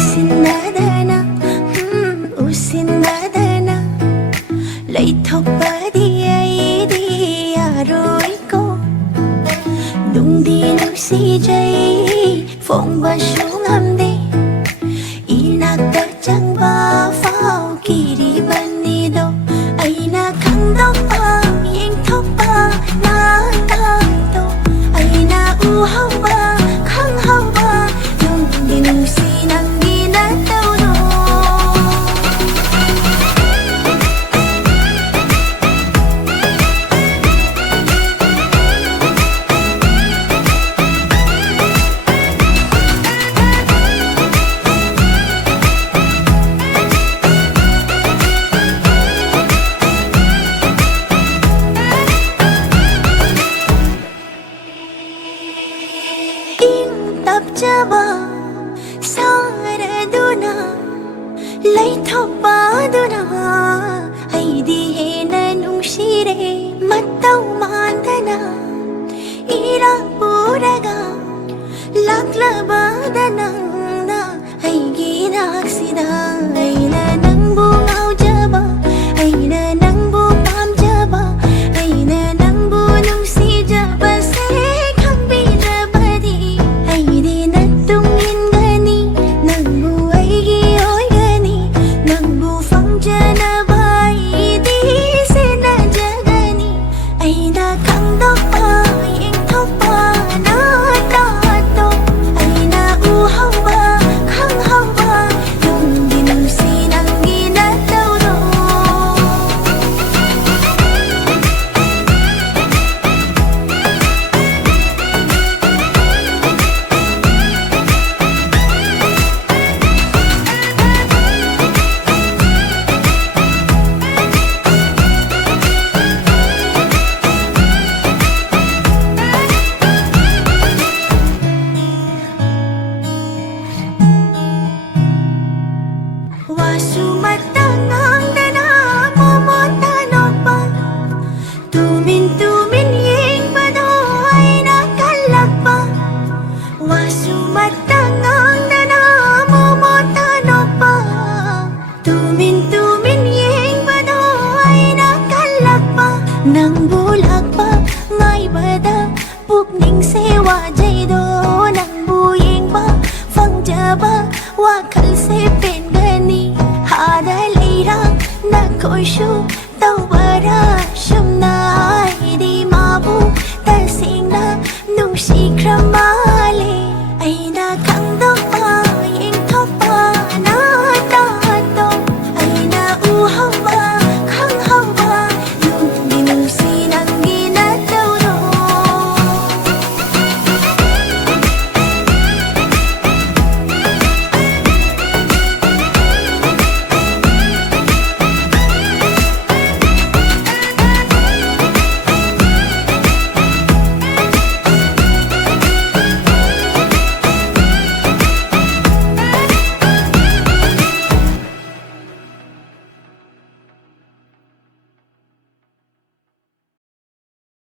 Nagsinadana, usinadana. Laythokpadi aidi yaroi ko. Nungdi nugsijay phongbasu ngamde. Inakta changba phao kiribanido. Aina khangdokpa yengthokpa na taito. Aina uhawba khanghawba. Nungdi nungsi nanggi natawdo. Tapjaba saraduna laythokpaduna aidi hena nungshire mattau mandana ira puraga laklabadana aigi naksida aina nangbu ngaujaba aina nangbu pamjaba aina nangbu nungsijaba se khambirabadi aidi natungin gani nangbu aigi oigani nangbu famjanaba aidi sena jagani aina khangdokpa yengthokpa na tato aina uhawba khanghawba nungdi nungsi nanggi natawdo. Wasumattangang dana momotanokpa tumin yengpado aina kalakpa. Wasumattangang dana momotanokpa tumin yengpado aina kalakpa. Nang bulakpa ngaybada pukning sewa jaydo nang buyengpa fangjaba wakal se pengani hada leirang na koishu tawara shumna aidi mabu tasingna nungshi kramale aina